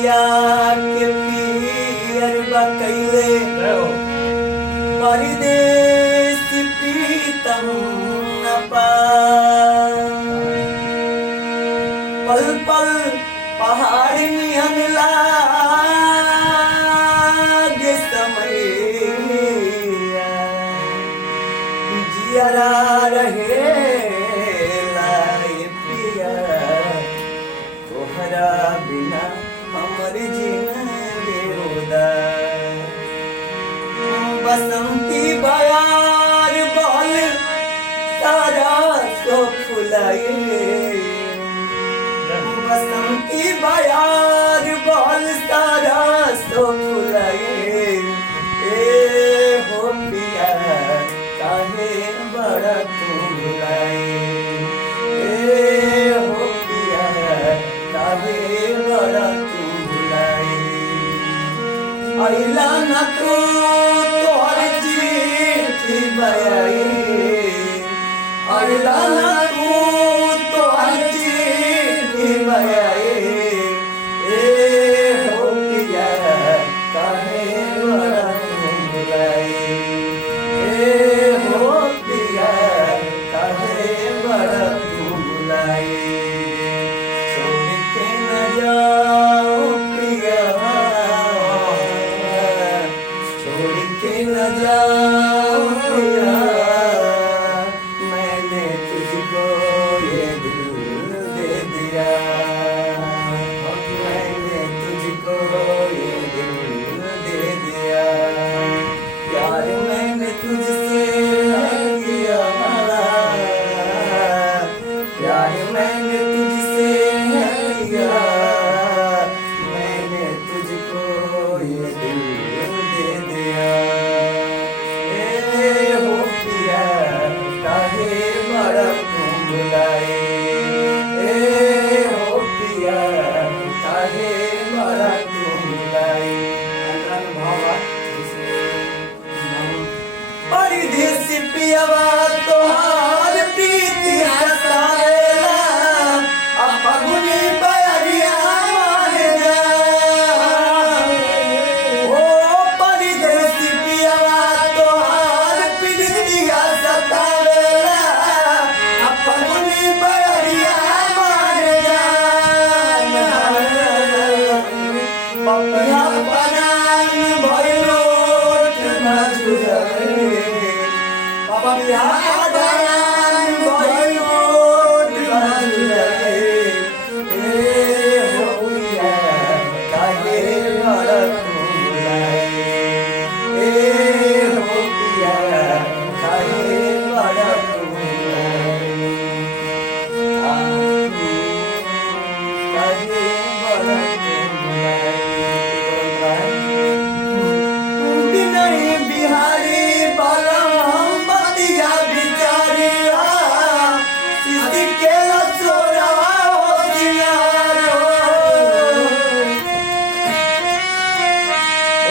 पिया के पियर बकैले परदेस प्रीतम न पल पल पहाड़ निहन लागे समैया जियरा रहे लाए पिया तोहरा बिना हमर जिंदगी उदास बसंती बयार बल सारा सो फुलाए बसंती बयार बल सारा सो फुलाए ए हो पिया काहे बड़ा तू भुलाए ए हो पिया काहे बड़ा तू भुलाए अइला न तू तोहर चिट्ठी बयाई अइला न तू तोहर चिट्ठी बयाई ए हो पिया काहे बड़ा तू भुलाए ए हो पिया काहे बड़ा तू भुलाए छोड़ के न जाओ पिया छोड़ के न जाओ पिया मैंने तुझको ये दिल दे दिया मैंने तुझको ये दिल दे दिया प्यार मैंने तुझसे किया प्यार मैंने तुझसे किया मैंने तुझको ये दिल दे दिया ए हो पिया काहे बड़ा तू भुलाए ए हो पिया काहे बड़ा तू भुलाए परदेस पियवा तोहार प्रीति हसावेला अपगुनी बयरिया मान जा ओ परदेस पियवा तोहार प्रीति हसावेला अपगुनी बयरिया मान जा पपिया परान भइलोट मजुरे पपिया परान भइलोट मजुरे ए हो पिया काहे बड़ा तू भुलाए ए हो पिया काहे बड़ा तू भुलाए काहे बड़ा तू भुलाए बिनय बिहारी बलम बतिया बिचारिया किसी के लचोरा होशियारो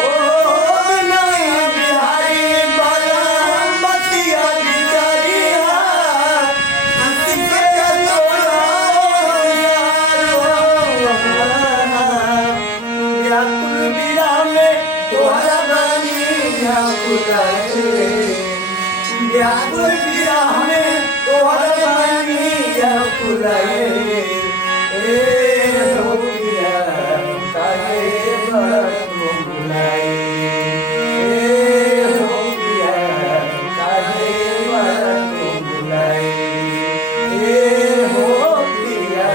ओ बिनय बिहारी बलम बतिया बिचारिया किसी के लचोरा होशियारो व्याकुल विरह में तोहरा बानी व्याकुल विरह में तोहरा बानी व्याकुल ए हो पिया काहे बड़ा तू भुलाए ए हो पिया काहे बड़ा तू भुलाए ए हो पिया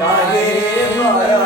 काहे बड़ा